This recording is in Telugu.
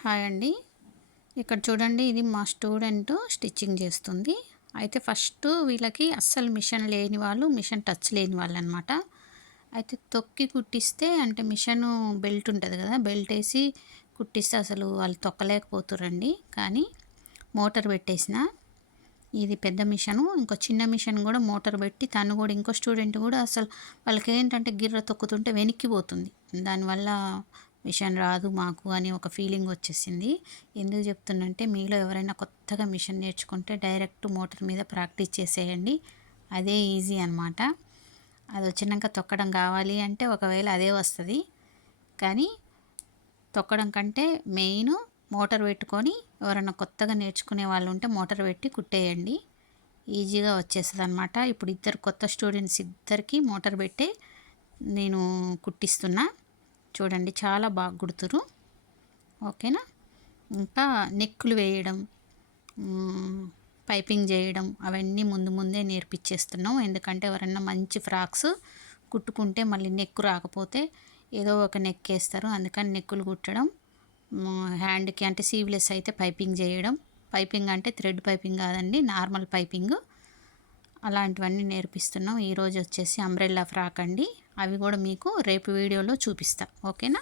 హాయ్ అండి. ఇక్కడ చూడండి, ఇది మా స్టూడెంట్ స్టిచ్చింగ్ చేస్తుంది. అయితే ఫస్ట్ వీళ్ళకి అస్సలు మిషన్ లేని వాళ్ళు, మిషన్ టచ్ లేని వాళ్ళనమాట. అయితే తొక్కి కుట్టిస్తే అంటే మిషను బెల్ట్ ఉంటుంది కదా, బెల్ట్ వేసి కుట్టిస్తే అసలు వాళ్ళు తొక్కలేకపోతుర్రండి. కానీ మోటార్ పెట్టేసిన, ఇది పెద్ద మిషను, ఇంకో చిన్న మిషన్ కూడా మోటార్ పెట్టి తను కూడా ఇంకో స్టూడెంట్ కూడా అసలు వాళ్ళకి ఏంటంటే గిర్ర తొక్కుతుంటే వెనక్కిపోతుంది. దానివల్ల మిషన్ రాదు మాకు అని ఒక ఫీలింగ్ వచ్చేసింది. ఎందుకు చెప్తున్నంటే, మీలో ఎవరైనా కొత్తగా మిషన్ నేర్చుకుంటే డైరెక్ట్ మోటార్ మీద ప్రాక్టీస్ చేసేయండి. అదే ఈజీ అనమాట. అది వచ్చినాక తొక్కడం కావాలి అంటే ఒకవేళ అదే వస్తుంది. కానీ తొక్కడం కంటే మెయిన్ మోటార్ పెట్టుకొని ఎవరైనా కొత్తగా నేర్చుకునే వాళ్ళు ఉంటే మోటార్ పెట్టి కుట్టేయండి, ఈజీగా వచ్చేస్తుంది అనమాట. ఇప్పుడు ఇద్దరు కొత్త స్టూడెంట్స్ ఇద్దరికి మోటార్ పెట్టే నేను కుట్టిస్తున్నా. చూడండి, చాలా బాగా కుడుతురు. ఓకేనా. ఇంకా నెక్కులు వేయడం, పైపింగ్ చేయడం అవన్నీ ముందే నేర్పించేస్తున్నాం. ఎందుకంటే ఎవరన్నా మంచి ఫ్రాక్స్ కుట్టుకుంటే మళ్ళీ నెక్కు రాకపోతే ఏదో ఒక నెక్ వేస్తారు. అందుకని నెక్కులు కుట్టడం, హ్యాండ్కి అంటే సీవ్లెస్ అయితే పైపింగ్ చేయడం. పైపింగ్ అంటే థ్రెడ్ పైపింగ్ కాదండి, నార్మల్ పైపింగ్. అలాంటివన్నీ నేర్పిస్తున్నాం. ఈరోజు వచ్చేసి అంబ్రెల్లా ఫ్రాక్ అండి. అవి కూడా మీకు రేపు వీడియోలో చూపిస్తా. ఓకేనా.